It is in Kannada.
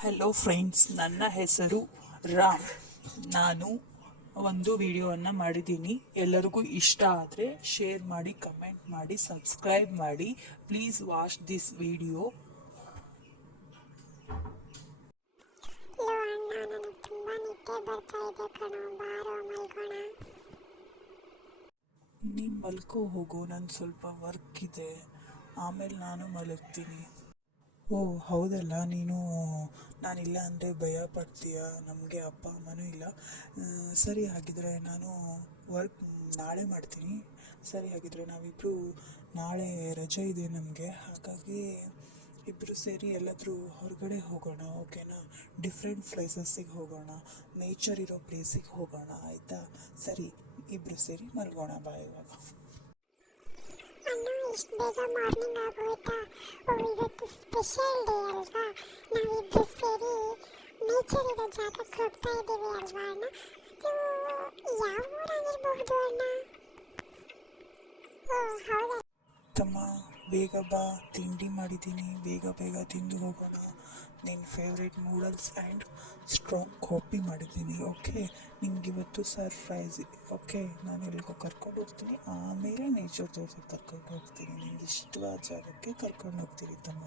ಹಲೋ ಫ್ರೆಂಡ್ಸ್, ನನ್ನ ಹೆಸರು ರಾಮ್. ನಾನು ಒಂದು ವಿಡಿಯೋವನ್ನು ಮಾಡಿದ್ದೀನಿ. ಎಲ್ಲರಿಗೂ ಇಷ್ಟ ಆದರೆ ಶೇರ್ ಮಾಡಿ, ಕಮೆಂಟ್ ಮಾಡಿ, ಸಬ್ಸ್ಕ್ರೈಬ್ ಮಾಡಿ. Please watch this video. Low ಅಣ್ಣ, ನನಗೆ ತುಂಬ ನಿದ್ದೆ ಬರ್ತಾ ಇದೆ ಕಣೋ, ಬಾರೋ ಮಲ್ಗೋಣ. ನೀನು ಮಲ್ಕೋ ಹೋಗು, ನನ್ನ ಸ್ವಲ್ಪ ವರ್ಕ್ ಇದೆ, ಆಮೇಲೆ ನಾನು ಮಲಗ್ತೀನಿ. ಓ ಹೌದಲ್ಲ, ನೀನು ನಾನಿಲ್ಲ ಅಂದರೆ ಭಯ ಪಡ್ತೀಯ. ನಮಗೆ ಅಪ್ಪ ಅಮ್ಮನೂ ಇಲ್ಲ. ಸರಿ, ಹಾಗಿದ್ರೆ ನಾನು ವರ್ಕ್ ನಾಳೆ ಮಾಡ್ತೀನಿ. ಸರಿ, ಹಾಗಿದ್ರೆ ನಾವಿಬ್ಬರು ನಾಳೆ ರಜೆ ಇದೆ ನಮಗೆ, ಹಾಗಾಗಿ ಇಬ್ಬರು ಸೇರಿ ಎಲ್ಲಾದರೂ ಹೊರಗಡೆ ಹೋಗೋಣ, ಓಕೆನಾ? ಡಿಫ್ರೆಂಟ್ ಪ್ಲೇಸಸ್ಸಿಗೆ ಹೋಗೋಣ, ನೇಚರ್ ಇರೋ ಪ್ಲೇಸಿಗೆ ಹೋಗೋಣ, ಆಯಿತಾ? ಸರಿ, ಇಬ್ಬರು ಸೇರಿ ಮಲ್ಗೋಣ ಬಾ ಇವಾಗ. ಅಣ್ಣ, ಇಷ್ಟು ಬೇಗ ಮಾರ್ನಿಂಗ್ ಆಗೋಯ್ತಾ? ಓ, ಇವತ್ತು ಸ್ಪೆಷಲ್ ಡೇ ಅಲ್ವಾ? ನಾವಿಬ್ಬರು ಸೇರಿ ನೇಚರ್ ಇರೋ ಜಾಗಕ್ಕೆ ಹೋಗ್ತಾ ಇದ್ದೀವಿ ಅಲ್ವಾ ಅಣ್ಣ? ಅದು ಯಾವ ಊರಾಗಿರ್ಬಹುದು ಅಣ್ಣ? ಓ ಹೌದಾ. ತಮ್ಮ, ಬೇಗ ಬಾ, ತಿಂಡಿ ಮಾಡಿದ್ದೀನಿ, ಬೇಗ ಬೇಗ ತಿಂದು ಹೋಗೋಣ. ನಿನ್ನ favourite noodles and strong coffee ಮಾಡಿದ್ದೀನಿ, ಓಕೆ? ನಿಮಗಿವತ್ತು ಸರ್ಪ್ರೈಸ್, ಓಕೆ? ನಾನು ಎಲ್ಲಿಗೋ ಕರ್ಕೊಂಡು ಹೋಗ್ತೀನಿ, ಆಮೇಲೆ ನೇಚರ್ ತೋರ್ಸೋಕ್ಕೆ ಕರ್ಕೊಂಡು ಹೋಗ್ತೀನಿ. ನಿಂಗೆ ಇಷ್ಟವಾದ ಜಾಗಕ್ಕೆ ಕರ್ಕೊಂಡು ಹೋಗ್ತೀನಿ ತಮ್ಮ.